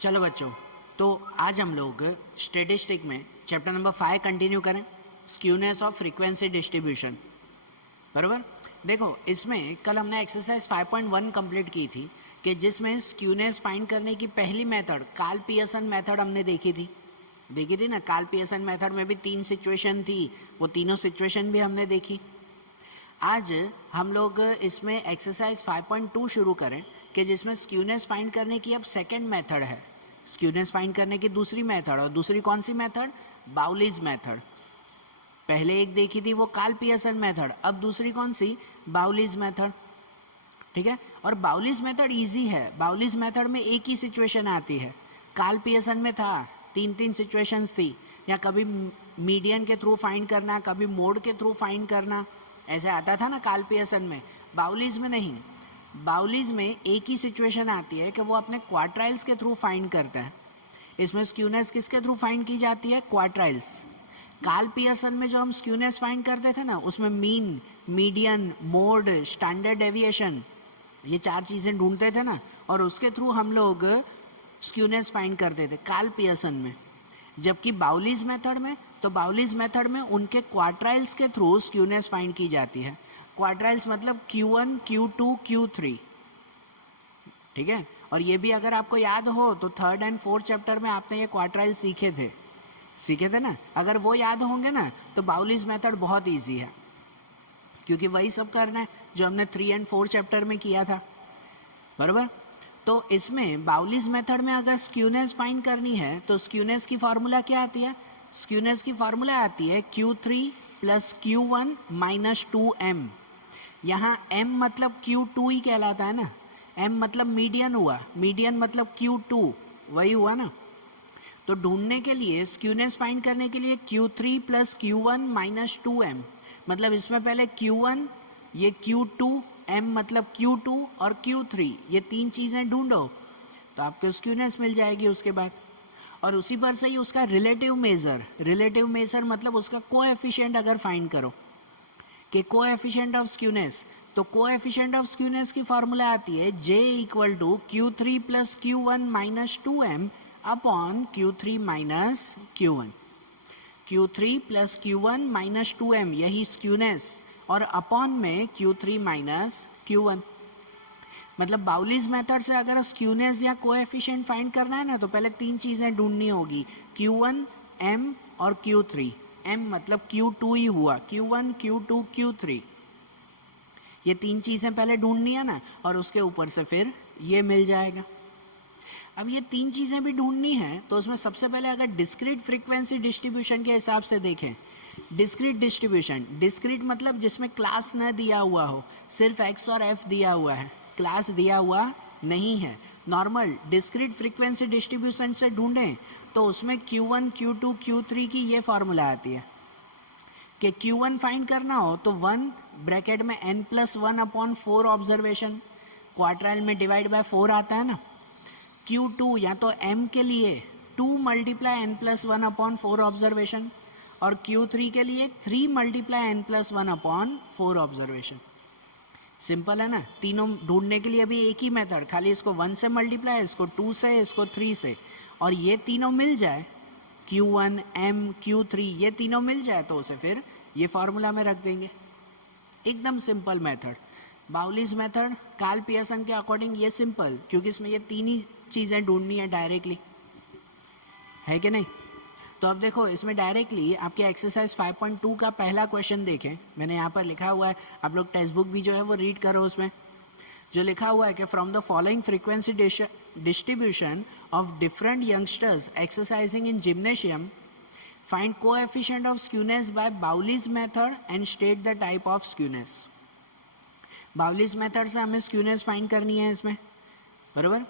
चलो बच्चों, तो आज हम लोग स्टेटिस्टिक में चैप्टर नंबर 5 कंटिन्यू करें, स्क्यूनेस ऑफ फ्रीक्वेंसी डिस्ट्रीब्यूशन। बराबर। देखो, इसमें कल हमने एक्सरसाइज 5.1 कंप्लीट की थी कि जिसमें स्क्यूनेस फाइंड करने की पहली मेथड कार्ल पियर्सन मेथड हमने देखी थी ना। कार्ल पियर्सन मेथड में भी 3 सिचुएशन थी, वो तीनों सिचुएशन भी हमने देखी। आज हम लोग इसमें एक्सरसाइज 5.2 शुरू करें कि जिसमें स्क्यूनेस फाइंड करने की अब सेकंड मेथड है। स्क्यूनेस फाइंड करने की दूसरी मेथड, और दूसरी कौन सी मेथड? Bowley's method. पहले एक देखी थी वो कार्ल पियर्सन मेथड, अब दूसरी कौन सी? बाउलीज मेथड। ठीक है। और बाउलीज मेथड इजी है। बाउलीज मेथड में एक ही सिचुएशन आती है। कार्ल पियर्सन में था 3 सिचुएशंस थी, या कभी मीडियन के थ्रू फाइंड करना, कभी मोड के थ्रू फाइंड करना, ऐसे आता था ना कार्ल पियर्सन में। बाउलीज में नहीं। बाउलीज में एक ही सिचुएशन आती है कि वो अपने क्वार्टाइल्स के थ्रू फाइंड करता है। इसमें स्क्यूनेस किसके थ्रू फाइंड की जाती है? क्वार्टाइल्स। कार्ल पियर्सन में जो हम स्क्यूनेस फाइंड करते थे ना, उसमें mean, median, mode, standard deviation, ये 4 चीज़ें ढूंढते थे ना, और उसके थ्रू हम लोग स्क्यूनेस फाइंड करते थे कार्ल पियर्सन में। जबकि बाउलीज मेथड में, तो बाउलीज मेथड में उनके क्वार्टाइल्स के थ्रू स्क्यूनेस फाइंड की जाती है। क्वार्टाइल्स मतलब Q1, Q2, Q3। ठीक है। और ये भी अगर आपको याद हो तो 3rd and 4th चैप्टर में आपने ये क्वार्टाइल सीखे थे ना। अगर वो याद होंगे ना तो बाउलीज मेथड बहुत इजी है, क्योंकि वही सब करना है जो हमने 3 and 4 चैप्टर में किया था। बराबर। तो इसमें बाउलीज मेथड में अगर स्क्यूनेस फाइंड करनी है तो स्क्यूनेस की फार्मूला क्या आती है? स्क्यूनेस की फार्मूला आती है Q3 + Q1 - 2m। यहाँ m मतलब Q2 ही कहलाता है ना। m मतलब मीडियन हुआ, मीडियन मतलब Q2, वही हुआ ना। तो ढूंढने के लिए, स्क्यूनेस फाइंड करने के लिए Q3 + Q1 - 2m, मतलब इसमें पहले Q1, ये Q2, m मतलब Q2 और Q3, ये 3 चीज़ें ढूंढो तो आपको स्क्यूनेस मिल जाएगी उसके बाद। और उसी पर से ही उसका रिलेटिव मेजर मतलब उसका कोएफिशिएंट अगर फाइंड करो कि कोएफिशिएंट ऑफ स्क्यूनेस, तो कोएफिशिएंट ऑफ स्क्यूनेस की फार्मूला आती है J = Q3 + Q1 - 2m upon Q3 - Q1। Q3 + Q1 - 2m, यही स्क्यूनेस, और अपॉन में Q3 - Q1। मतलब बाउलीज मेथड से अगर स्क्यूनेस या कोएफिशिएंट फाइंड करना है ना, तो पहले 3 चीज़ें ढूंढनी होगी, Q1, m और Q3। m मतलब Q2 ही हुआ, Q1, Q2, Q3, ये 3 चीज़ें पहले ढूंढनी है ना, और उसके ऊपर से फिर ये मिल जाएगा। अब ये 3 चीज़ें भी ढूंढनी है तो उसमें सबसे पहले अगर डिस्क्रीट फ्रीक्वेंसी डिस्ट्रीब्यूशन के हिसाब से देखें, डिस्क्रीट डिस्ट्रीब्यूशन, डिस्क्रीट मतलब जिसमें क्लास न दिया हुआ हो, सिर्फ x और f दिया हुआ है, क्लास दिया हुआ नहीं है। नॉर्मल डिस्क्रीट फ्रीक्वेंसी डिस्ट्रीब्यूशन से ढूंढें तो उसमें Q1, Q2, Q3 की ये फार्मूला आती है कि Q1 फाइंड करना हो तो 1 ब्रैकेट में n+1/4 ऑब्जर्वेशन, क्वार्टाइल में डिवाइड बाय 4 आता है ना। Q2 या तो m के लिए 2 × n+1/4 ऑब्जर्वेशन, और Q3 के लिए 3 × n+1/4 ऑब्जर्वेशन। सिंपल है ना। तीनों ढूंढने के लिए भी एक ही मेथड, खाली इसको 1 से मल्टीप्लाई, इसको 2 से, इसको 3 से, और ये तीनों मिल जाए, Q1, m, Q3, ये तीनों मिल जाए तो उसे फिर ये फार्मूला में रख देंगे। एकदम simple method. Bowley's method Karl Pearson के अकॉर्डिंग ये सिंपल, क्योंकि इसमें ये 3 ही चीज़ें ढूंढनी है डायरेक्टली, है कि नहीं। तो अब देखो, इसमें डायरेक्टली आपके एक्सरसाइज 5.2 का पहला क्वेश्चन देखें, मैंने यहाँ पर लिखा हुआ है, आप लोग टेक्स्ट बुक भी जो है वो रीड करो। उसमें जो लिखा हुआ है कि from the following frequency distribution of different youngsters exercising in gymnasium, find coefficient of skewness by Bowley's method and state the type of skewness. Bowley's method से हमें स्क्यूनेस फाइंड करनी है इसमें। बराबर।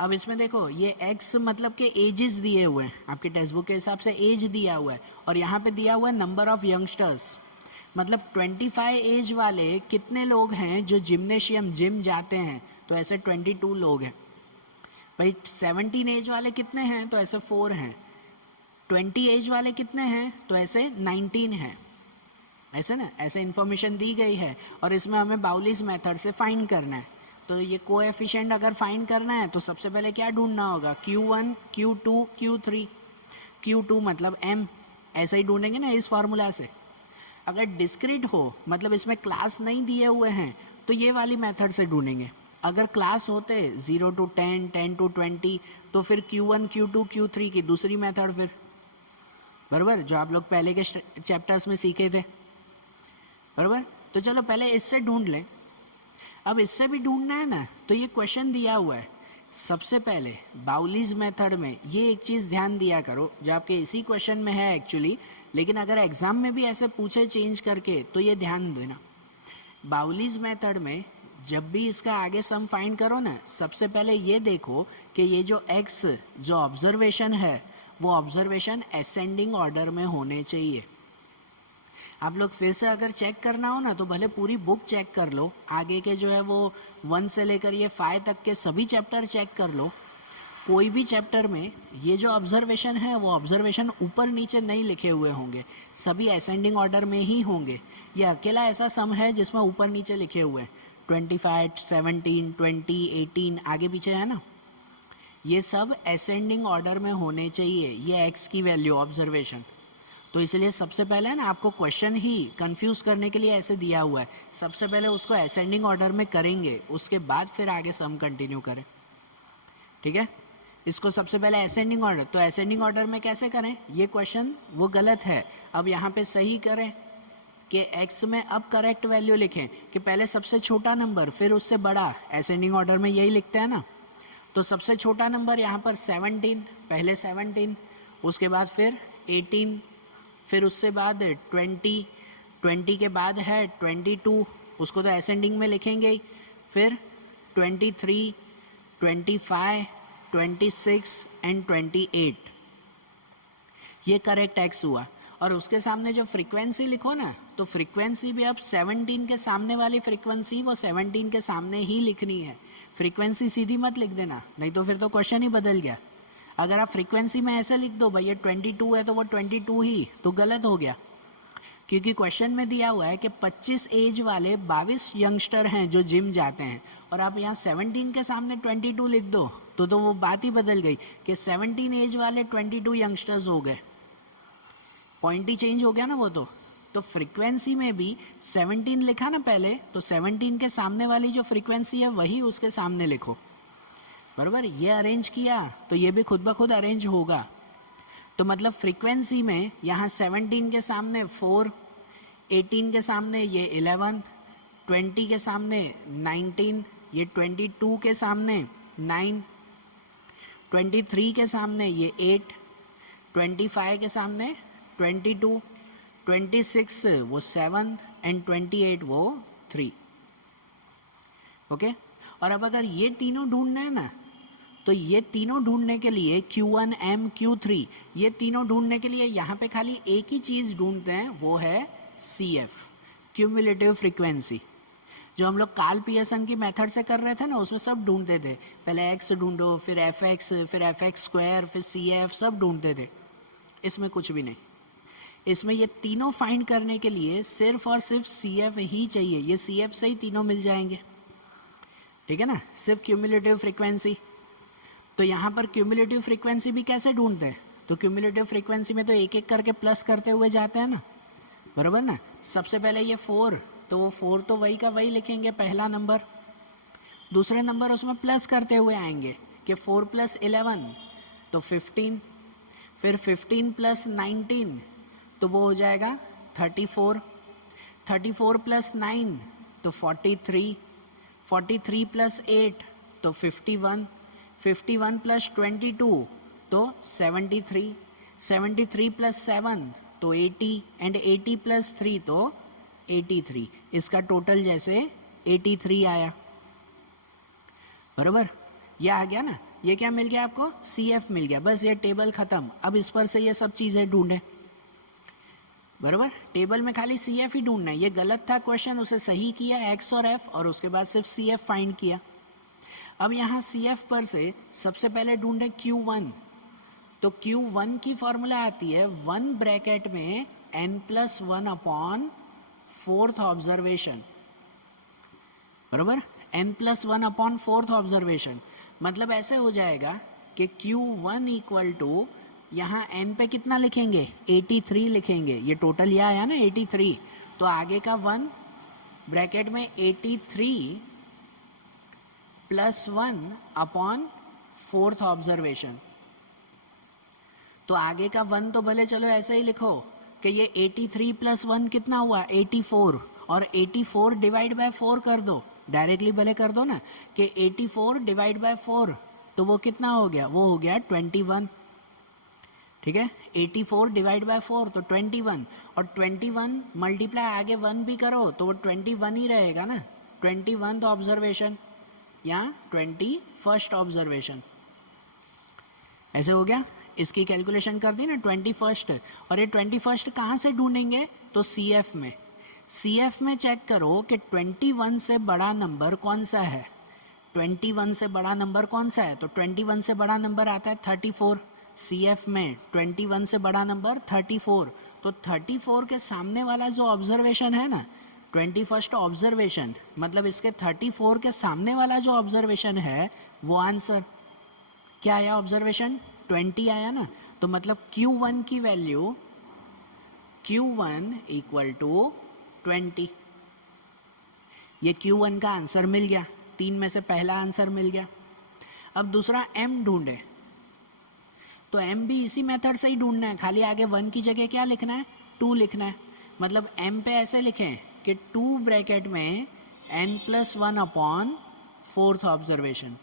अब इसमें देखो, ये x मतलब के एजेस दिए हुए हैं, आपके टेक्स्ट बुक के हिसाब से एज दिया हुआ है, और यहाँ पे दिया हुआ है नंबर ऑफ यंगस्टर्स, मतलब 25 एज वाले कितने लोग हैं जो जिम्नेशियम, जिम जाते हैं, तो ऐसे 22 लोग हैं भाई। 17 एज वाले कितने हैं, तो ऐसे 4 हैं। 20 एज वाले कितने हैं, तो ऐसे 19 हैं। ऐसे ना, ऐसे इन्फॉर्मेशन दी गई है, और इसमें हमें बाउलीज मेथड से फाइंड करना है। तो ये कोएफिशिएंट अगर फाइंड करना है तो सबसे पहले क्या ढूंढना होगा, Q1, Q2, Q3। Q2 मतलब m, ऐसे ही ढूंढेंगे ना इस फार्मूला से। अगर डिस्क्रीट हो मतलब इसमें क्लास नहीं दिए हुए हैं तो ये वाली मेथड से ढूंढेंगे। अगर क्लास होते 0 to 10, 10 to 20 तो फिर Q1, Q2, Q3 की दूसरी मेथड फिर, बराबर, जो आप लोग पहले के चैप्टर्स में सीखे थे, बराबर। तो चलो पहले इससे ढूंढ लें। अब इससे भी ढूंढना है ना, तो ये क्वेश्चन दिया हुआ है। सबसे पहले बाउलीज मेथड में ये एक चीज़ ध्यान दिया करो जो आपके इसी क्वेश्चन में है एक्चुअली, लेकिन अगर एग्जाम में भी ऐसे पूछे चेंज करके तो ये ध्यान देना। बाउलीज मेथड में जब भी इसका आगे सम फाइंड करो ना, सबसे पहले ये देखो कि ये जो x जो ऑब्जर्वेशन है वो ऑब्जर्वेशन असेंडिंग ऑर्डर में होने चाहिए। आप लोग फिर से अगर चेक करना हो ना तो भले पूरी बुक चेक कर लो, आगे के जो है वो 1 से लेकर ये 5 तक के सभी चैप्टर चेक कर लो। कोई भी चैप्टर में ये जो ऑब्जर्वेशन है वो ऑब्जर्वेशन ऊपर नीचे नहीं लिखे हुए होंगे, सभी असेंडिंग ऑर्डर में ही होंगे। ये अकेला ऐसा सम है जिसमें ऊपर नीचे लिखे हुए हैं 25, 17, 20, 18 आगे पीछे है ना, ये सब असेंडिंग ऑर्डर में होने चाहिए। ये x की वैल्यू ऑब्जर्वेशन, तो इसलिए सबसे पहले ना आपको क्वेश्चन ही कंफ्यूज करने के लिए ऐसे दिया हुआ है, सबसे पहले उसको असेंडिंग ऑर्डर में करेंगे, उसके बाद फिर आगे सम कंटिन्यू करें, ठीक है। इसको सबसे पहले असेंडिंग ऑर्डर, तो असेंडिंग ऑर्डर में कैसे करें, ये क्वेश्चन वो गलत है, अब यहाँ पे सही करें कि x में अब करेक्ट वैल्यू लिखें कि पहले सबसे छोटा नंबर फिर उससे बड़ा, असेंडिंग ऑर्डर में यही लिखते हैं ना। तो सबसे छोटा नंबर यहाँ पर 17, पहले 17, उसके बाद फिर 18, फिर उससे बाद 20, 20 के बाद है 22, उसको तो असेंडिंग में लिखेंगे ही, फिर 23, 25, 26 एंड 28, ये करेक्ट x हुआ। और उसके सामने जो फ्रीक्वेंसी लिखो ना, तो फ्रीक्वेंसी भी अब 17 के सामने वाली फ्रीक्वेंसी वो 17 के सामने ही लिखनी है, फ्रीक्वेंसी सीधी मत लिख देना, नहीं तो फिर तो क्वेश्चन ही बदल गया। अगर आप फ्रीक्वेंसी में ऐसे लिख दो भैया 22 है तो वो 22 ही, तो गलत हो गया, क्योंकि क्वेश्चन में दिया हुआ है कि 25 एज वाले 22 यंगस्टर हैं जो जिम जाते हैं, और आप यहाँ 17 के सामने 22 लिख दो तो वो बात ही बदल गई कि 17 एज वाले 22 यंगस्टर्स हो गए, पॉइंट ही चेंज हो गया ना वो तो फ्रीक्वेंसी में भी 17 लिखा ना पहले, तो 17 के सामने वाली जो फ्रीक्वेंसी है वही उसके सामने लिखो, बराबर। ये अरेंज किया तो ये भी खुद ब खुद अरेंज होगा। तो मतलब फ्रीक्वेंसी में यहाँ 17 के सामने 4, 18 के सामने ये 11, 20 के सामने 19, ये 22 के सामने 9, 23 के सामने ये 8, 25 के सामने 22, 26 वो 7 एंड 28 वो 3, ओके। और अब अगर ये तीनों ढूंढना है ना, तो ये तीनों ढूंढने के लिए Q1, M, Q3, ये तीनों ढूंढने के लिए यहाँ पे खाली एक ही चीज़ ढूंढते हैं, वो है CF, क्यूमुलेटिव फ्रीक्वेंसी। जो हम लोग कार्ल पियर्सन की मेथड से कर रहे थे ना, उसमें सब ढूंढते थे, पहले x ढूंढो, फिर fx, फिर fx स्क्वायर, फिर CF, सब ढूंढते थे। इसमें कुछ भी नहीं, इसमें ये तीनों फाइंड करने के लिए सिर्फ और सिर्फ CF ही चाहिए, ये CF से ही तीनों मिल जाएंगे, ठीक है ना, सिर्फ क्यूमुलेटिव फ्रीक्वेंसी। तो यहाँ पर क्यूमुलेटिव फ्रीक्वेंसी भी कैसे ढूंढते हैं, तो क्यूमुलेटिव फ्रीक्वेंसी में तो एक एक करके प्लस करते हुए जाते हैं ना, बराबर ना। सबसे पहले ये 4, तो वो 4 तो वही का वही लिखेंगे पहला नंबर, दूसरे नंबर उसमें प्लस करते हुए आएंगे कि 4 + 11 तो 15, फिर 15 + 19 तो वो हो जाएगा 34, 34 + 9 तो 43, 43 + 8 तो 51, 51 + 22 तो 73, 73 + 7 तो 80 एंड 80 + 3 तो 83। इसका टोटल जैसे 83 आया, बराबर। ये आ गया ना, ये क्या मिल गया आपको, CF मिल गया, बस ये टेबल खत्म। अब इस पर से ये सब चीज़ें ढूंढें, बराबर। टेबल में खाली CF ही ढूंढना है, ये गलत था क्वेश्चन, उसे सही किया X और F, और उसके बाद सिर्फ CF फाइंड किया। अब यहाँ CF पर से सबसे पहले ढूंढे Q1, तो Q1 की फॉर्मूला आती है 1 ब्रैकेट में n+1 अपॉन 4th ऑब्जर्वेशन, बराबर। n+1 अपॉन फोर्थ ऑब्जर्वेशन, मतलब ऐसे हो जाएगा कि Q1 इक्वल टू यहाँ n पे कितना लिखेंगे 83 लिखेंगे, ये टोटल ये आया ना 83, तो आगे का 1 ब्रैकेट में 83 + 1 अपॉन फोर्थ ऑब्जर्वेशन। तो आगे का 1 तो भले चलो ऐसे ही लिखो कि ये 83 + 1 कितना हुआ 84, और 84 डिवाइड बाय 4 कर दो, डायरेक्टली भले कर दो ना कि 84 डिवाइड बाय 4, तो वो कितना हो गया, वो हो गया 21। ठीक है, 84 डिवाइड बाय 4 तो 21, और 21 मल्टीप्लाई आगे 1 भी करो तो वो 21 ही रहेगा ना, 21 ऑब्जर्वेशन या 21st ऑब्जर्वेशन। ऐसे हो गया, इसकी कैलकुलेशन कर दी ना 21st, और ये 21st कहाँ से ढूंढेंगे, तो CF में, CF में चेक करो कि 21 से बड़ा नंबर कौन सा है, 21 से बड़ा नंबर कौन सा है, तो 21 से बड़ा नंबर आता है 34, CF में 21 से बड़ा नंबर 34, तो 34 के सामने वाला जो ऑब्जर्वेशन है ना 21st ऑब्जर्वेशन, मतलब इसके 34 के सामने वाला जो ऑब्जर्वेशन है वो आंसर क्या आया, ऑब्जर्वेशन 20 आया ना, तो मतलब Q1 की वैल्यू Q1 इक्वल टू 20, ये Q1 का आंसर मिल गया, 3 में से पहला आंसर मिल गया। अब दूसरा M ढूंढे, तो M भी इसी मेथड से ही ढूंढना है, खाली आगे 1 की जगह क्या लिखना है 2 लिखना है, मतलब M पे ऐसे लिखें कि 2 ब्रैकेट में n+1 अपॉन फोर्थ ऑब्जर्वेशन,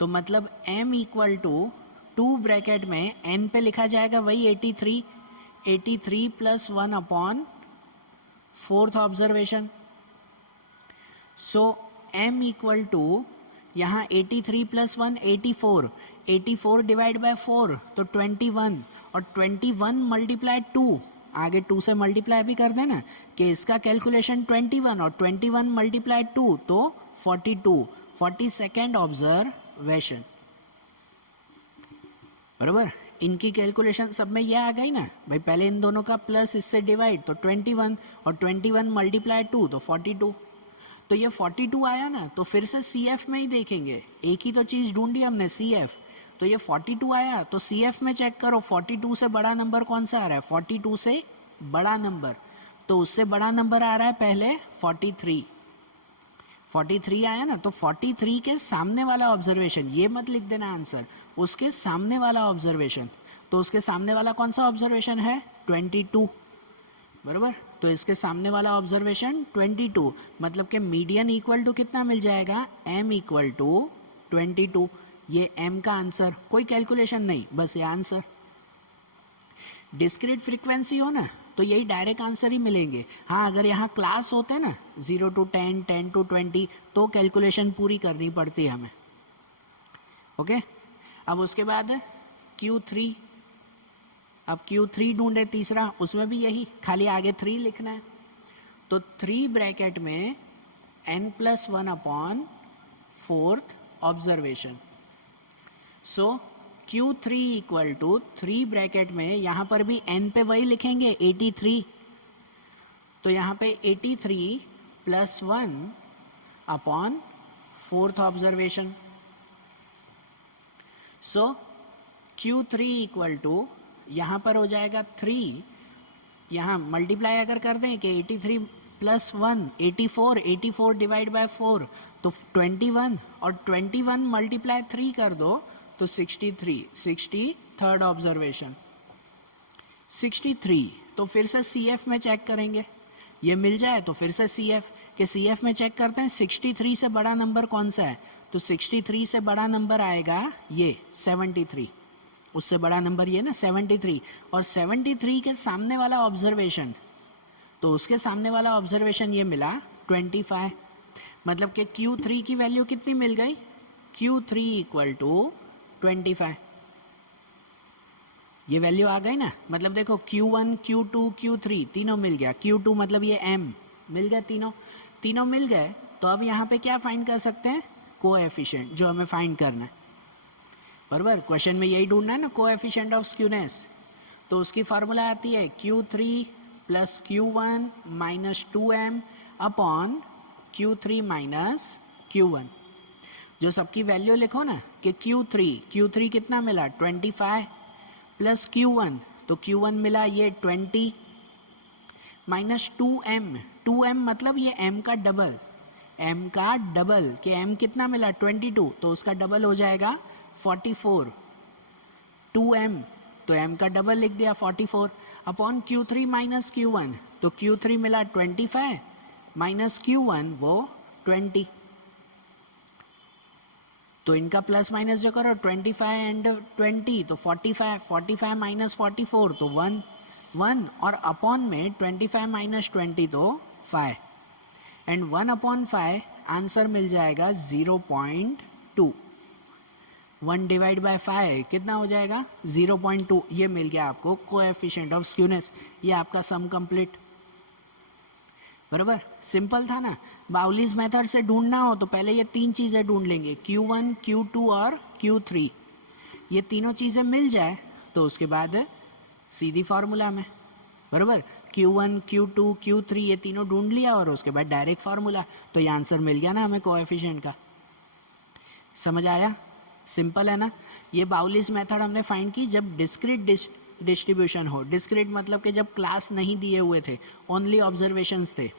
तो मतलब M इक्वल टू 2 ब्रैकेट में n पे लिखा जाएगा वही 83 + 1 upon fourth observation. So M equal to यहाँ 83 + 1 84, 84 डिवाइड बाय 4 तो 21, और 21 मल्टीप्लाई 2, आगे 2 से मल्टीप्लाई भी कर देना कि इसका कैलकुलेशन 21, और 21 मल्टीप्लाई 2 तो 42, 42nd ऑब्जर्वेशन। बराबर, इनकी कैलकुलेशन सब में ये आ गई ना भाई, पहले इन दोनों का प्लस इससे डिवाइड तो 21, और 21 मल्टीप्लाई 2 तो 42, तो ये 42 आया ना, तो फिर से CF में ही देखेंगे, एक ही तो चीज़ ढूंढी हमने CF, तो ये 42 आया तो CF में चेक करो 42 से बड़ा नंबर कौन सा आ रहा है, 42 से बड़ा नंबर, तो उससे बड़ा नंबर आ रहा है पहले 43, 43 आया ना, तो 43 के सामने वाला ऑब्जर्वेशन, ये मत लिख देना आंसर, उसके सामने वाला ऑब्जर्वेशन, तो उसके सामने वाला कौन सा ऑब्जर्वेशन है 22, बराबर, तो इसके सामने वाला ऑब्जर्वेशन 22, मतलब कि मीडियन इक्वल टू कितना मिल जाएगा M इक्वल टू 22, ये M का आंसर, कोई कैलकुलेशन नहीं, बस ये आंसर। डिस्क्रीट फ्रीक्वेंसी हो ना तो यही डायरेक्ट आंसर ही मिलेंगे, हाँ अगर यहाँ क्लास होते ना 0 to 10, 10 to 20 तो कैलकुलेशन पूरी करनी पड़ती है हमें। ओके, अब उसके बाद Q3, अब Q3 ढूंढे तीसरा, उसमें भी यही खाली आगे 3 लिखना है, तो 3 ब्रैकेट में n+1 upon fourth observation. So Q3 equal to 3 bracket में यहाँ पर भी n पे वही लिखेंगे 83, तो यहाँ पे 83 + 1 upon fourth observation. So Q3 equal to यहाँ पर हो जाएगा 3, यहाँ मल्टीप्लाई अगर कर दें कि 83 + 1 84, 84 डिवाइड बाय 4 तो 21, और 21 मल्टीप्लाई 3 कर दो तो 63, 63rd ऑब्जर्वेशन 63, तो फिर से CF में चेक करेंगे, ये मिल जाए तो फिर से CF के CF में चेक करते हैं 63 से बड़ा नंबर कौन सा है, तो 63 से बड़ा नंबर आएगा ये 73, उससे बड़ा नंबर ये ना 73, और 73 के सामने वाला ऑब्जर्वेशन, तो उसके सामने वाला ऑब्जर्वेशन ये मिला 25, मतलब कि Q3 की वैल्यू कितनी मिल गई, Q3 इक्वल टू 25, ये वैल्यू आ गई ना, मतलब देखो Q1, Q2, Q3 तीनों मिल गया, Q2 मतलब ये M मिल गए, तीनों मिल गए, तो अब यहाँ पे क्या फाइंड कर सकते हैं, कोएफिशिएंट जो हमें फाइंड करना है, बराबर, क्वेश्चन में यही ढूंढना है ना कोएफिशिएंट ऑफ स्क्यूनेस, तो उसकी फार्मूला आती है Q3 + Q1 - 2M upon Q3 minus Q1, जो सबकी वैल्यू लिखो ना कि Q3 कितना मिला 25 प्लस Q1, तो Q1 मिला ये 20 माइनस 2m मतलब ये m का डबल कि m कितना मिला 22, तो उसका डबल हो जाएगा 44, 2m तो m का डबल लिख दिया 44 अपॉन Q3 माइनस Q1, तो Q3 मिला 25 माइनस Q1 वो 20, तो इनका प्लस माइनस जो करो 25 एंड 20 तो 45 माइनस 44 तो 1 और अपॉन में 25 माइनस 20 तो 5 एंड 1 अपॉन 5 आंसर मिल जाएगा 0.2, 1 डिवाइड बाय 5 कितना हो जाएगा 0.2, ये मिल गया आपको कोएफिशिएंट ऑफ स्क्यूनेस। ये आपका सम कंप्लीट, बराबर। सिंपल था ना। बाउलीज मेथड से ढूंढना हो तो पहले ये तीन चीज़ें ढूंढ लेंगे, Q1 Q2 और Q3। ये तीनों चीज़ें मिल जाए तो उसके बाद सीधी फार्मूला में, बराबर। Q1 Q2 Q3 ये तीनों ढूंढ लिया और उसके बाद डायरेक्ट फार्मूला, तो ये आंसर मिल गया ना हमें कोएफिशिएंट का। समझ आया? सिंपल है ना। ये बाउलीज मेथड हमने फाइंड की जब डिस्क्रीट डिस्ट्रीब्यूशन हो। डिस्क्रीट मतलब कि जब क्लास नहीं दिए हुए थे, ओनली ऑब्जर्वेशंस थे।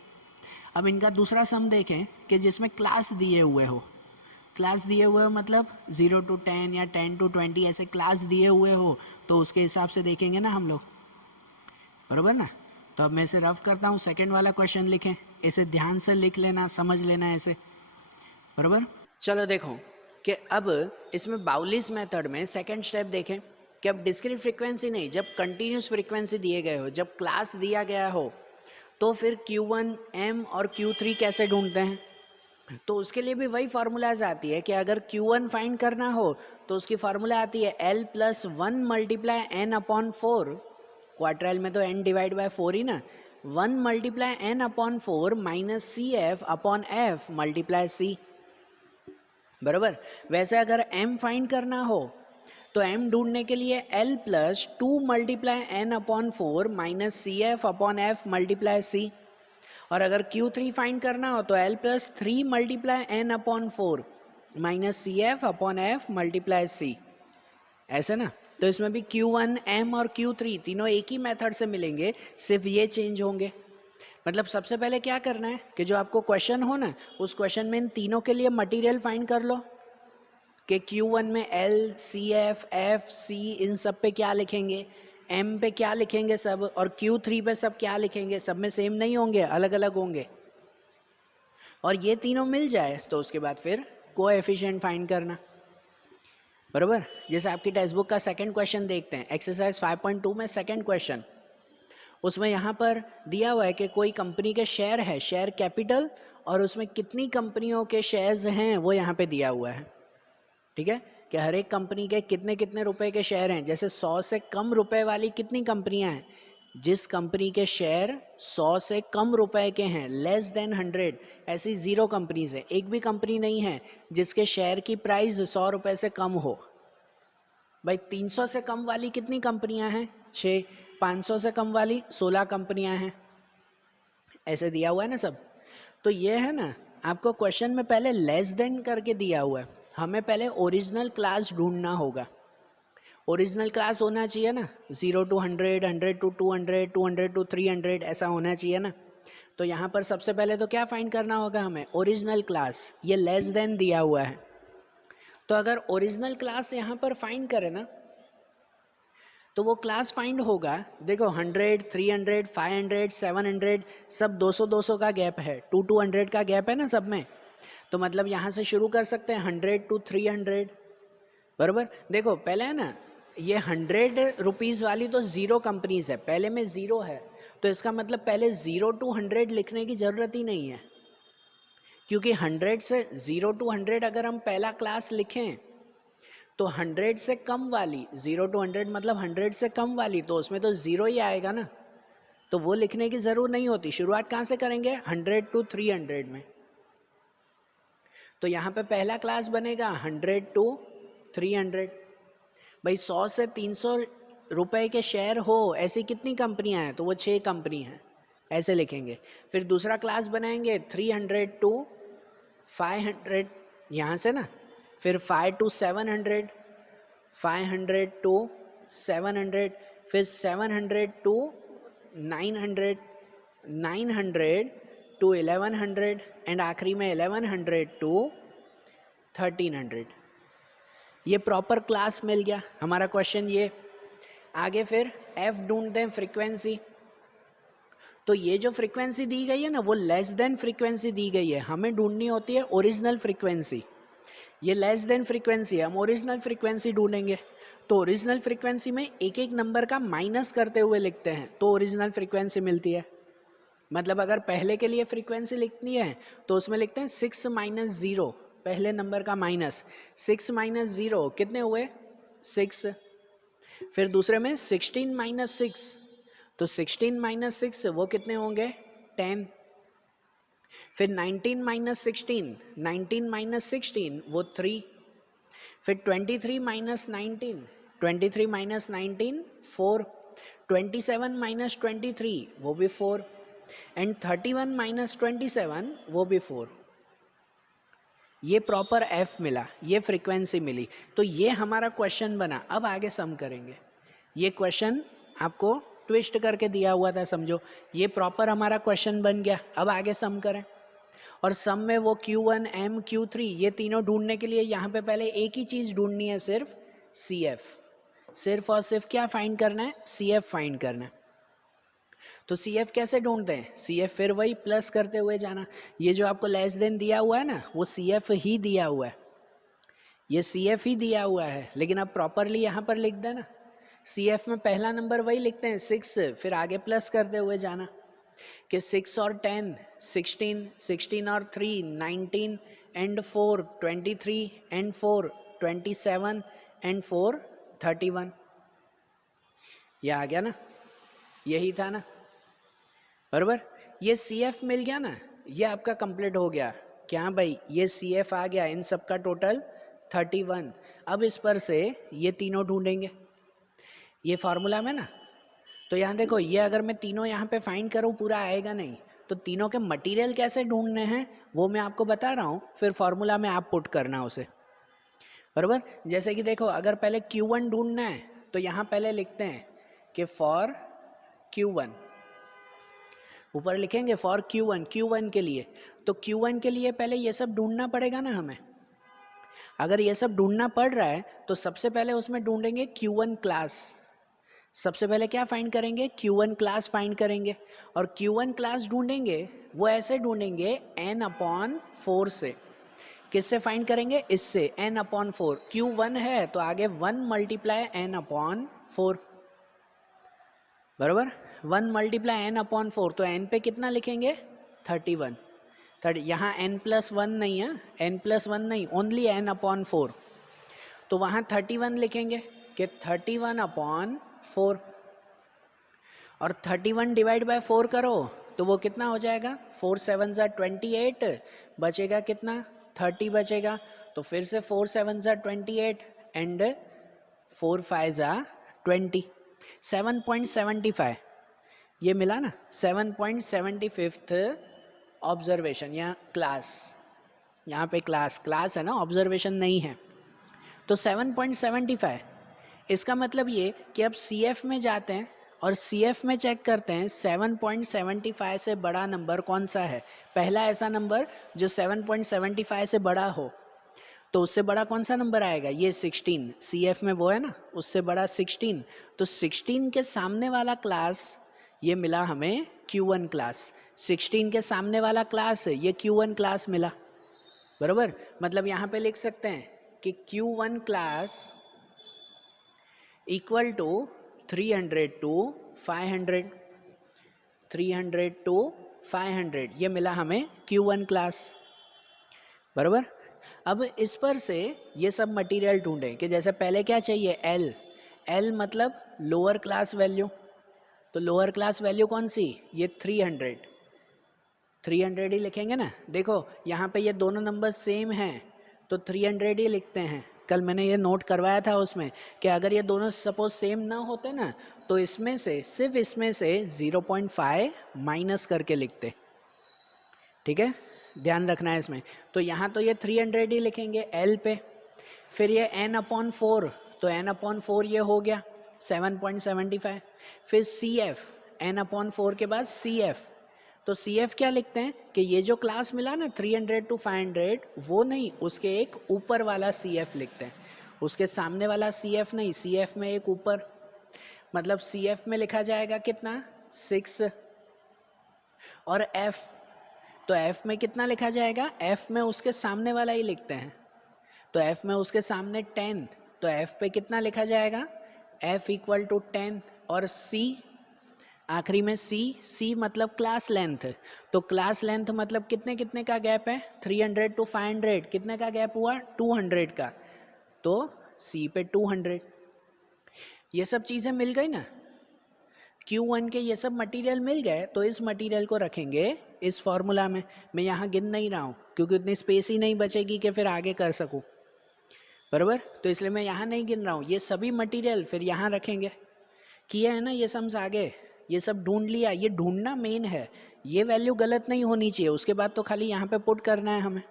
अब इनका दूसरा सम देखें कि जिसमें क्लास दिए हुए हो। क्लास दिए हुए हो मतलब 0 to 10 या 10 to 20 ऐसे क्लास दिए हुए हो, तो उसके हिसाब से देखेंगे ना हम लोग, बराबर ना। तो अब मैं इसे रफ करता हूँ, सेकंड वाला क्वेश्चन लिखें, इसे ध्यान से लिख लेना, समझ लेना ऐसे, बराबर। चलो देखो कि अब इसमें बाउलीज मेथड में सेकंड स्टेप देखें कि अब डिस्क्रीट फ्रीक्वेंसी नहीं, जब कंटिन्यूस फ्रीक्वेंसी दिए गए हो, जब क्लास दिया गया हो, तो फिर Q1 M और Q3 कैसे ढूंढते हैं। तो उसके लिए भी वही फार्मूलाज आती है कि अगर Q1 फाइंड करना हो तो उसकी फार्मूला आती है L plus 1 multiply N upon 4, क्वार्टरल में तो N डिवाइड बाय 4 ही ना, 1 multiply N upon 4 minus CF upon F multiply C, बराबर। वैसे अगर M फाइंड करना हो तो M ढूंढने के लिए L plus 2 multiply N upon 4 minus CF upon F multiply C, और अगर Q3 फाइंड करना हो तो L plus 3 multiply N upon 4 minus CF upon F multiply C, ऐसे ना। तो इसमें भी Q1 M और Q3 तीनों एक ही मेथड से मिलेंगे, सिर्फ ये चेंज होंगे। मतलब सबसे पहले क्या करना है कि जो आपको क्वेश्चन हो ना, उस क्वेश्चन में इन तीनों के लिए मटेरियल फाइंड कर लो कि Q1 में L CF F C इन सब पे क्या लिखेंगे, M पे क्या लिखेंगे सब, और Q3 पे सब क्या लिखेंगे, सब में सेम नहीं होंगे, अलग अलग होंगे। और ये तीनों मिल जाए तो उसके बाद फिर कोएफिशिएंट फाइंड करना, बराबर। जैसे आपकी टेक्स्ट बुक का सेकंड क्वेश्चन देखते हैं, एक्सरसाइज 5.2 में सेकंड क्वेश्चन, उसमें यहाँ पर दिया हुआ है कि कोई कंपनी के शेयर है, शेयर कैपिटल, और उसमें कितनी कंपनियों के शेयर्स हैं वो यहाँ पे दिया हुआ है, ठीक है, कि हर एक कंपनी के कितने कितने रुपए के शेयर हैं। जैसे 100 से कम रुपए वाली कितनी कंपनियां हैं, जिस कंपनी के शेयर 100 से कम रुपए के हैं, लेस देन 100, ऐसी 0 कंपनीज है। एक भी कंपनी नहीं है जिसके शेयर की प्राइस 100 रुपए से कम हो। भाई 300 से कम वाली कितनी कंपनियां हैं, 6, 500 से कम वाली 16 कंपनियां हैं, ऐसे दिया हुआ है ना सब। तो ये है ना, आपको क्वेश्चन में पहले लेस देन करके दिया हुआ है, हमें पहले ओरिजिनल क्लास ढूंढना होगा। ओरिजिनल क्लास होना चाहिए ना, 0 to 100, 100 to 200, 200 to 300 ऐसा होना चाहिए ना। तो यहाँ पर सबसे पहले तो क्या फाइंड करना होगा हमें, ओरिजिनल क्लास। ये लेस देन दिया हुआ है, तो अगर ओरिजिनल क्लास यहाँ पर फाइंड करें ना, तो वो क्लास फाइंड होगा, देखो 100, 300, 500, 700 सब 200 200 का गैप है, 2 to 100 का गैप है ना सब में। तो मतलब यहाँ से शुरू कर सकते हैं 100 to 300, बराबर। देखो पहले है ना, ये 100 रुपीज़ वाली तो 0 कंपनीज है, पहले में 0 है, तो इसका मतलब पहले 0 to 100 लिखने की ज़रूरत ही नहीं है, क्योंकि 100 से 0 to 100 अगर हम पहला क्लास लिखें तो 100 से कम वाली, 0 to 100 मतलब 100 से कम वाली, तो उसमें तो 0 ही आएगा ना, तो वो लिखने की ज़रूरत नहीं होती। शुरुआत कहाँ से करेंगे, 100 to 300 में। तो यहाँ पे पहला क्लास बनेगा 100 to 300। भाई 100 से 300 रुपए के शेयर हो ऐसी कितनी कंपनियां हैं, तो वो 6 कंपनी हैं, ऐसे लिखेंगे। फिर दूसरा क्लास बनाएंगे 300 टू 500 यहाँ से ना, फिर 5 टू 700, 500 टू 700, फिर 700 टू 900, 900 टू 1100 एंड आखिरी में 1100 टू 1300। ये प्रॉपर क्लास मिल गया हमारा क्वेश्चन ये। आगे फिर एफ ढूंढते हैं फ्रीक्वेंसी। तो ये जो फ्रीक्वेंसी दी गई है ना वो लेस देन फ्रीक्वेंसी दी गई है, हमें ढूंढनी होती है ओरिजिनल फ्रीक्वेंसी। ये लेस देन फ्रीक्वेंसी है, हम ओरिजिनल फ्रीक्वेंसी ढूंढेंगे। तो ओरिजिनल फ्रीक्वेंसी में एक एक नंबर का माइनस करते हुए लिखते हैं तो ओरिजिनल फ्रीक्वेंसी मिलती है। मतलब अगर पहले के लिए फ्रीक्वेंसी लिखनी है तो उसमें लिखते हैं 6 माइनस 0, पहले नंबर का माइनस 6 माइनस 0 कितने हुए 6। फिर दूसरे में 16 माइनस 6, तो 16 माइनस 6 वो कितने होंगे 10। फिर 19 माइनस 16, 19 माइनस 16 वो 3। फिर 23 माइनस 19, 23 माइनस 19 4। 27 माइनस 23 वो भी 4 एंड 31 माइनस 27 वो भी 4। ये प्रॉपर एफ मिला, ये फ्रीक्वेंसी मिली। तो ये हमारा क्वेश्चन बना। अब आगे सम करेंगे। ये क्वेश्चन आपको ट्विस्ट करके दिया हुआ था समझो, ये प्रॉपर हमारा क्वेश्चन बन गया। अब आगे सम करें और सम में वो Q1 M Q3 ये तीनों ढूंढने के लिए यहाँ पे पहले एक ही चीज़ ढूंढनी है, सिर्फ CF। सिर्फ और सिर्फ क्या फाइंड करना है CF फाइंड करना है। तो CF कैसे ढूंढते हैं, CF फिर वही प्लस करते हुए जाना। ये जो आपको लेस देन दिया हुआ है ना वो CF ही दिया हुआ है, ये CF ही दिया हुआ है। लेकिन अब प्रॉपरली यहाँ पर लिख देना। CF में पहला नंबर वही लिखते हैं 6, फिर आगे प्लस करते हुए जाना कि 6 और 10 16, 16 और 3 19 एंड 4 23 एंड 4 27 एंड 4 31। ये आ गया ना, यही था ना बराबर। ये CF मिल गया ना, ये आपका कंप्लीट हो गया। क्या भाई, ये CF आ गया, इन सब का टोटल 31। अब इस पर से ये तीनों ढूंढेंगे ये फार्मूला में ना। तो यहाँ देखो, ये अगर मैं तीनों यहाँ पे फाइंड करूँ पूरा आएगा नहीं। तो तीनों के मटेरियल कैसे ढूंढने हैं वो मैं आपको बता रहा हूँ, फिर फार्मूला में आप पुट करना उसे बराबर। जैसे कि देखो, अगर पहले Q1 ढूंढना है तो यहाँ पहले लिखते हैं कि फॉर Q1, ऊपर लिखेंगे फॉर Q1, Q1 के लिए। तो Q1 के लिए पहले ये सब ढूंढना पड़ेगा ना हमें। अगर ये सब ढूंढना पड़ रहा है तो सबसे पहले उसमें ढूंढेंगे Q1 क्लास। सबसे पहले क्या फाइंड करेंगे, Q1 क्लास फाइंड करेंगे। और Q1 क्लास ढूंढेंगे वो ऐसे ढूंढेंगे n/4 से। किससे फाइंड करेंगे, इससे n/4। Q1 है तो आगे 1 मल्टीप्लाई n/4 बराबर। 1 मल्टीप्लाई n/4, तो n पे कितना लिखेंगे 31। यहाँ n+1 नहीं है, n+1 नहीं, ओनली n/4। तो वहाँ 31 लिखेंगे कि 31/4 और 31 डिवाइड बाय 4 करो तो वो कितना हो जाएगा, 4 7 ज़ा 28, बचेगा कितना 30 बचेगा। तो फिर से 4 7 ज़ा 28 एंड 4 5 ज़ा 20, 7.75 ये मिला ना। 7.75 ऑब्जर्वेशन या क्लास, यहाँ पे क्लास है ना, ऑब्जर्वेशन नहीं है। तो 7.75, इसका मतलब ये कि अब CF में जाते हैं और CF में चेक करते हैं 7.75 से बड़ा नंबर कौन सा है। पहला ऐसा नंबर जो 7.75 से बड़ा हो, तो उससे बड़ा कौन सा नंबर आएगा, ये 16। CF में वो है ना, उससे बड़ा 16। तो 16 के सामने वाला क्लास ये मिला हमें Q1 क्लास। 16 के सामने वाला क्लास ये Q1 क्लास मिला बराबर। मतलब यहाँ पे लिख सकते हैं कि Q1 class equal to 300 to 500, 300 to 500 ये मिला हमें Q1 क्लास बराबर। अब इस पर से ये सब मटेरियल ढूंढें कि जैसे पहले क्या चाहिए L मतलब लोअर क्लास वैल्यू। तो लोअर क्लास वैल्यू कौन सी, ये 300 ही लिखेंगे ना। देखो यहाँ पे ये दोनों नंबर सेम हैं तो 300 ही लिखते हैं कल मैंने ये नोट करवाया था उसमें कि अगर ये दोनों सपोज सेम ना होते ना तो इसमें से सिर्फ इसमें से 0.5 माइनस करके लिखते, ठीक है, ध्यान रखना है इसमें। तो यहाँ तो ये 300 ही लिखेंगे L पे, फिर ये n/4, तो n/4 ये हो गया 7.75, फिर CF n/4 के बाद CF, तो CF क्या लिखते हैं कि ये जो क्लास मिला ना 300 to 500 वो नहीं, उसके एक ऊपर वाला CF लिखते हैं, उसके सामने वाला CF नहीं, CF में एक ऊपर, मतलब CF में लिखा जाएगा कितना 6, और F, तो F में कितना लिखा जाएगा, F में उसके सामने वाला ही लिखते हैं, तो F में उसके सामने 10, तो F पे कितना लिखा जाएगा F = 10, और C आखिरी में C मतलब क्लास लेंथ, तो क्लास लेंथ मतलब कितने कितने का गैप है 300 to 500, कितने का गैप हुआ 200 का, तो C पे 200। ये सब चीज़ें मिल गई ना, Q1 के ये सब मटेरियल मिल गए, तो इस मटेरियल को रखेंगे इस फॉर्मूला में। मैं यहाँ गिन नहीं रहा हूँ क्योंकि उतनी स्पेस ही नहीं बचेगी कि फिर आगे कर सकूँ, बराबर, तो इसलिए मैं यहाँ नहीं गिन रहा हूँ। ये सभी मटेरियल फिर यहाँ रखेंगे, किया है ना ये सम्स आगे, ये सब ढूंढ लिया, ये ढूंढना मेन है, ये वैल्यू गलत नहीं होनी चाहिए, उसके बाद तो खाली यहाँ पे पुट करना है हमें,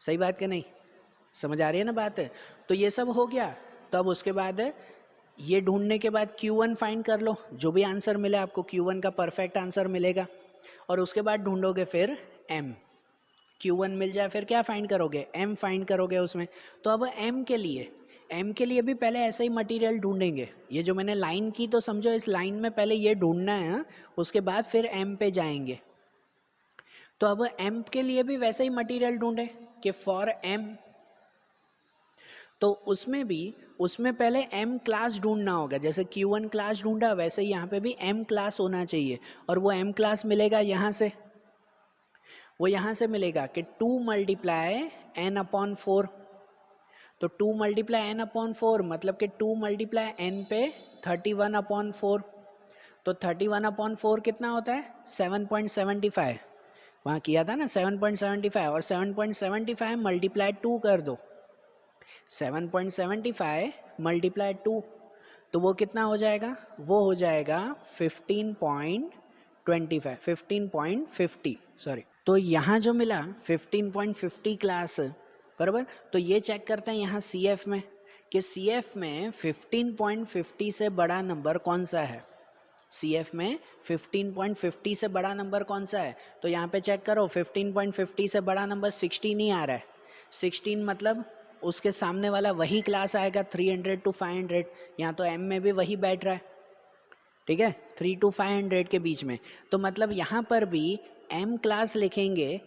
सही बात कि नहीं, समझ आ रही है ना बात। तो ये सब हो गया, तो अब उसके बाद ये ढूंढने के बाद Q1 फाइंड कर लो, जो भी आंसर मिले आपको Q1 का परफेक्ट आंसर मिलेगा, और उसके बाद ढूंढोगे फिर M, Q1 मिल जाए फिर क्या फाइंड करोगे M फाइंड करोगे उसमें। तो अब M के लिए भी पहले ऐसा ही मटेरियल ढूंढेंगे, ये जो मैंने लाइन की तो समझो इस लाइन में पहले ये ढूंढना है, हाँ? उसके बाद फिर M पे जाएंगे। तो अब M के लिए भी वैसे ही मटेरियल ढूंढे कि फॉर M, तो उसमें पहले M क्लास ढूंढना होगा, जैसे Q1 क्लास ढूंढा वैसे ही यहाँ पे भी M क्लास होना चाहिए, और वो M क्लास मिलेगा यहाँ से, वो यहाँ से मिलेगा कि 2 × n/4, तो 2 × n/4 मतलब कि 2 × n पे 31/4, तो 31/4 कितना होता है 7.75, वहाँ किया था ना 7.75, और 7.75 × 2 कर दो, 7.75 × 2, तो वो कितना हो जाएगा, वो हो जाएगा 15.50, सॉरी। तो यहाँ जो मिला 15.50 क्लास, बराबर, तो ये चेक करते हैं यहाँ CF में कि CF में 15.50 से बड़ा नंबर कौन सा है, CF में 15.50 से बड़ा नंबर कौन सा है, तो यहाँ पे चेक करो 15.50 से बड़ा नंबर 16 ही आ रहा है, 16 मतलब उसके सामने वाला वही क्लास आएगा 300 to 500, यहाँ तो M में भी वही बैठ रहा है, ठीक है, 3 to 500 के बीच में, तो मतलब यहाँ पर भी M क्लास लिखेंगे,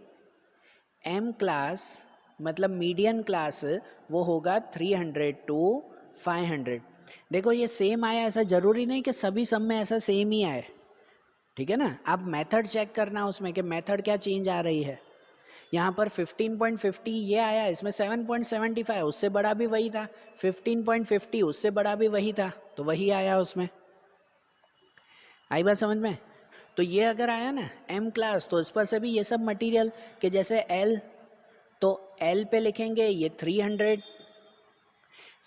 M क्लास मतलब मीडियन क्लास वो होगा 300 to 500। देखो ये सेम आया, ऐसा ज़रूरी नहीं कि सभी सब में ऐसा सेम ही आए, ठीक है ना, आप मेथड चेक करना उसमें कि मेथड क्या चेंज आ रही है। यहाँ पर 15.50 ये आया, इसमें 7.75 उससे बड़ा भी वही था, 15.50 उससे बड़ा भी वही था, तो वही आया उसमें, आई बात समझ में। तो ये अगर आया ना M क्लास, तो इस पर से भी ये सब मटेरियल कि जैसे L, तो L पे लिखेंगे ये 300,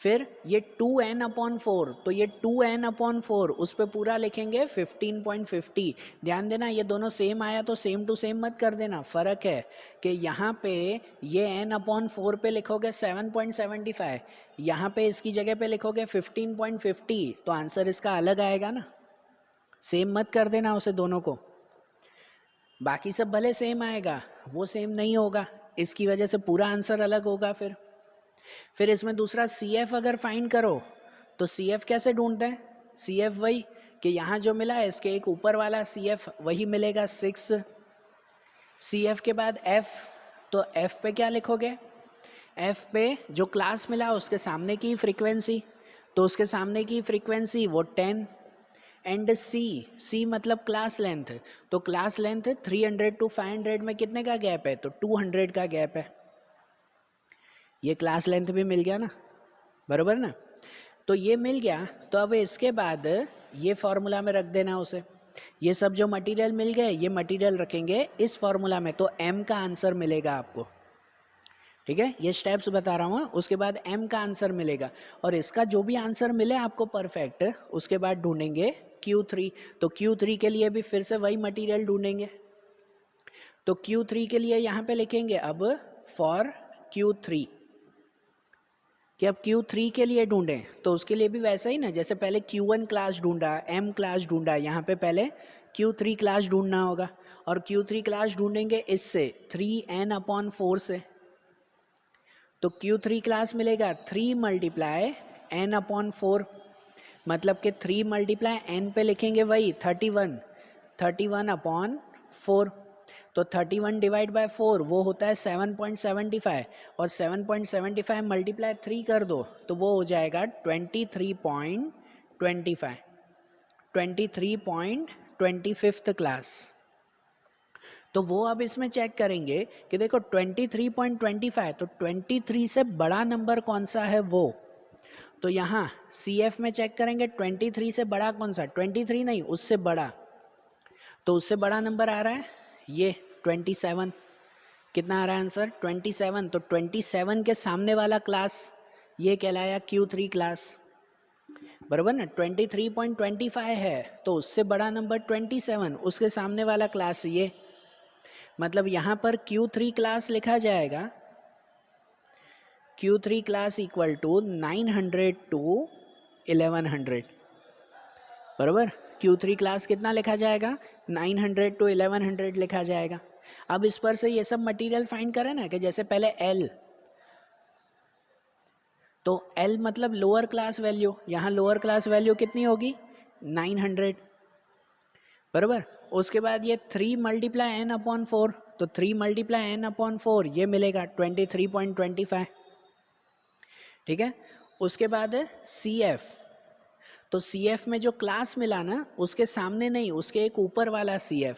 फिर ये 2n/4, तो ये 2n/4 उस पर पूरा लिखेंगे 15.50। ध्यान देना ये दोनों सेम आया तो सेम टू सेम मत कर देना, फ़र्क है कि यहाँ पे ये n/4 पे लिखोगे 7.75, यहाँ पे इसकी जगह पे लिखोगे 15.50, तो आंसर इसका अलग आएगा ना, सेम मत कर देना उसे दोनों को, बाकी सब भले सेम आएगा वो सेम नहीं होगा, इसकी वजह से पूरा आंसर अलग होगा। फिर इसमें दूसरा CF अगर फाइंड करो तो CF कैसे ढूंढते हैं, CF वही कि यहाँ जो मिला है इसके एक ऊपर वाला CF वही मिलेगा 6, CF के बाद F, तो F पे क्या लिखोगे, F पे जो क्लास मिला उसके सामने की फ्रीक्वेंसी, तो उसके सामने की फ्रीक्वेंसी वो 10, एंड C मतलब क्लास लेंथ, तो क्लास लेंथ 300 to 500 में कितने का गैप है, तो 200 का गैप है, ये क्लास लेंथ भी मिल गया ना, बराबर ना। तो ये मिल गया, तो अब इसके बाद ये फॉर्मूला में रख देना उसे, ये सब जो मटेरियल मिल गए ये मटेरियल रखेंगे इस फॉर्मूला में, तो M का आंसर मिलेगा आपको, ठीक है, ये स्टेप्स बता रहा हूँ। उसके बाद m का आंसर मिलेगा और इसका जो भी आंसर मिले आपको परफेक्ट, उसके बाद ढूंढेंगे Q3। तो Q3 के लिए भी फिर से वही मटेरियल ढूंढेंगे। तो Q3 के लिए यहाँ पे लिखेंगे अब फॉर Q3 कि अब Q3 के लिए ढूंढें, तो उसके लिए भी वैसा ही ना, जैसे पहले Q1 क्लास ढूंढा, M क्लास ढूंढा, यहाँ पे पहले Q3 क्लास ढूंढना होगा। और Q3 क्लास ढूंढेंगे इससे 3n/4 से। तो Q3 क्लास मिलेगा 3 मल्टीप्लाई n/4, मतलब कि 3 मल्टीप्लाई n पे लिखेंगे वही 31/4। तो 31 डिवाइड बाय 4 वो होता है 7.75, और 7.75 मल्टीप्लाई 3 कर दो तो वो हो जाएगा 23.25, 23.25 क्लास। तो वो अब इसमें चेक करेंगे कि देखो 23.25, तो 23 से बड़ा नंबर कौन सा है वो। तो यहाँ CF में चेक करेंगे 23 से बड़ा कौन सा, 23 नहीं, उससे बड़ा। तो उससे बड़ा नंबर आ रहा है ये 27। कितना आ रहा है आंसर, 27। तो 27 के सामने वाला क्लास ये कहलाया Q3 क्लास, बराबर ना। 23.25 है तो उससे बड़ा नंबर 27, उसके सामने वाला क्लास ये, मतलब यहाँ पर Q3 क्लास लिखा जाएगा, Q3 class equal to 900 to 1100, बराबर। Q3 क्लास कितना लिखा जाएगा, 900 to 1100 लिखा जाएगा। अब इस पर से ये सब मटेरियल फाइंड करें ना, कि जैसे पहले L, तो L मतलब लोअर क्लास वैल्यू, यहाँ लोअर क्लास वैल्यू कितनी होगी 900, बराबर। उसके बाद ये 3 मल्टीप्लाई n/4, तो 3 मल्टीप्लाई n/4 ये मिलेगा 23.25, ठीक है। उसके बाद है CF, तो CF में जो क्लास मिला ना उसके सामने नहीं, उसके एक ऊपर वाला CF,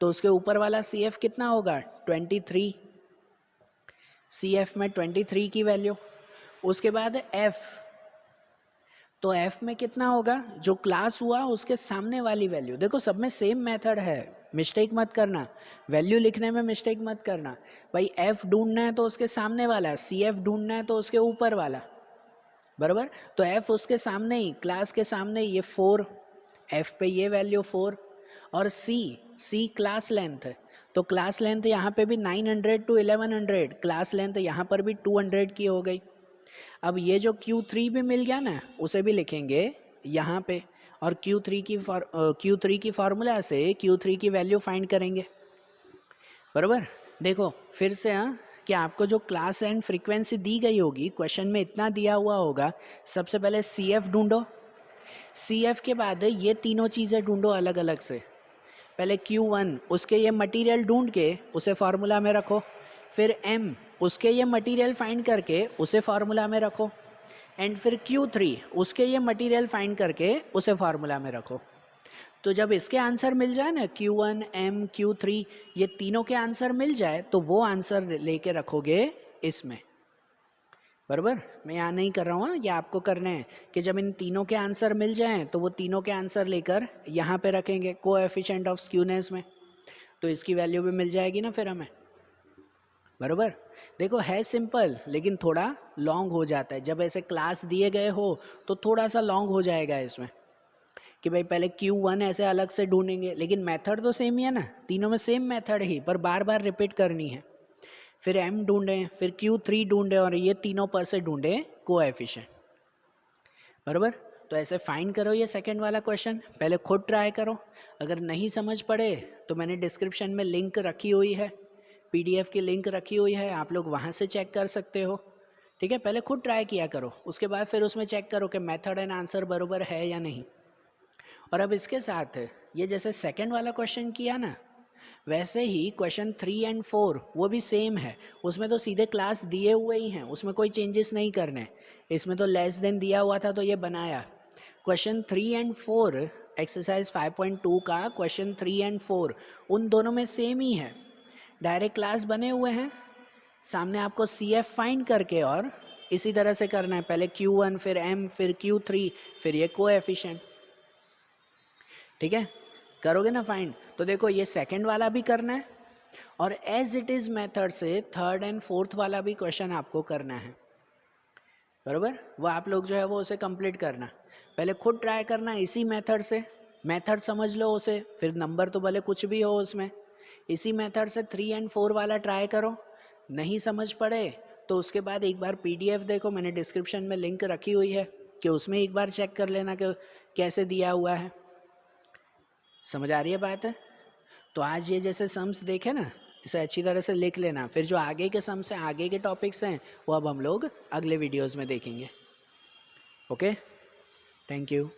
तो उसके ऊपर वाला CF कितना होगा 23, CF में 23 की वैल्यू। उसके बाद F, तो F में कितना होगा, जो क्लास हुआ उसके सामने वाली वैल्यू। देखो सब में सेम मेथड है, मिस्टेक मत करना, वैल्यू लिखने में मिस्टेक मत करना। भाई F ढूंढना है तो उसके सामने वाला, CF ढूंढना है तो उसके ऊपर वाला, बराबर। तो F उसके सामने ही, क्लास के सामने ये 4, F पे ये वैल्यू 4, और C क्लास लेंथ है, तो क्लास लेंथ यहाँ पे भी 900 to 1100, क्लास लेंथ यहाँ पर भी 200 की हो गई। अब ये जो Q3 भी मिल गया ना, उसे भी लिखेंगे यहाँ पे, और Q3 की फार्मूला से Q3 की वैल्यू फाइंड करेंगे, बराबर। देखो फिर से, हाँ, कि आपको जो क्लास एंड फ्रीक्वेंसी दी गई होगी, क्वेश्चन में इतना दिया हुआ होगा, सबसे पहले CF ढूंढो, CF के बाद ये तीनों चीज़ें ढूंढो अलग अलग से। पहले Q1 उसके ये मटेरियल ढूंढ के उसे फार्मूला में रखो, फिर M उसके ये मटेरियल फाइंड करके उसे फार्मूला में रखो, एंड फिर Q3 उसके ये मटेरियल फाइंड करके उसे फार्मूला में रखो। तो जब इसके आंसर मिल जाए ना, Q1 M Q3 ये तीनों के आंसर मिल जाए, तो वो आंसर लेके रखोगे इसमें, बराबर। मैं यहाँ नहीं कर रहा हूँ, ये आपको करने हैं कि जब इन तीनों के आंसर मिल जाएं तो वो तीनों के आंसर लेकर यहाँ पे रखेंगे कोएफिशिएंट ऑफ स्क्यूनेस में, तो इसकी वैल्यू भी मिल जाएगी ना फिर हमें, बराबर। देखो है सिंपल, लेकिन थोड़ा लॉन्ग हो जाता है। जब ऐसे क्लास दिए गए हो तो थोड़ा सा लॉन्ग हो जाएगा इसमें, कि भाई पहले Q1 ऐसे अलग से ढूंढेंगे, लेकिन मेथड तो सेम ही है ना, तीनों में सेम मेथड ही, पर बार बार रिपीट करनी है। फिर M ढूंढें, फिर Q3 ढूंढें, और ये तीनों पर से ढूंढें कोएफिशिएंट, बराबर। तो ऐसे फाइंड करो ये सेकंड वाला क्वेश्चन, पहले खुद ट्राई करो। अगर नहीं समझ पड़े तो मैंने डिस्क्रिप्शन में लिंक रखी हुई है, PDF की लिंक रखी हुई है, आप लोग वहाँ से चेक कर सकते हो, ठीक है। पहले खुद ट्राई किया करो, उसके बाद फिर उसमें चेक करो कि मेथड एंड आंसर बराबर है या नहीं। और अब इसके साथ ये जैसे सेकंड वाला क्वेश्चन किया ना, वैसे ही क्वेश्चन 3 एंड 4 वो भी सेम है, उसमें तो सीधे क्लास दिए हुए ही हैं, उसमें कोई चेंजेस नहीं करने। इसमें तो लेस देन दिया हुआ था तो ये बनाया। क्वेश्चन 3 एंड 4 एक्सरसाइज 5.2 का क्वेश्चन 3 एंड 4 उन दोनों में सेम ही है, डायरेक्ट क्लास बने हुए हैं, सामने आपको CF फाइंड करके और इसी तरह से करना है, पहले Q1 फिर M फिर Q3 फिर ये कोएफिशिएंट, ठीक है। करोगे ना फाइंड, तो देखो ये सेकंड वाला भी करना है और एज इट इज़ मेथड से थर्ड एंड फोर्थ वाला भी क्वेश्चन आपको करना है, बराबर। वो आप लोग जो है वो उसे कंप्लीट करना, पहले खुद ट्राई करना इसी मेथड से, मेथड समझ लो उसे, फिर नंबर तो भले कुछ भी हो उसमें, इसी मेथड से 3 एंड 4 वाला ट्राई करो। नहीं समझ पड़े तो उसके बाद एक बार पीडीएफ देखो, मैंने डिस्क्रिप्शन में लिंक रखी हुई है कि उसमें एक बार चेक कर लेना कि कैसे दिया हुआ है। समझ आ रही है बात है? तो आज ये जैसे सम्स देखे ना, इसे अच्छी तरह से लिख लेना, फिर जो आगे के सम्स हैं, आगे के टॉपिक्स हैं, वो अब हम लोग अगले वीडियोज़ में देखेंगे। Okay, thank you.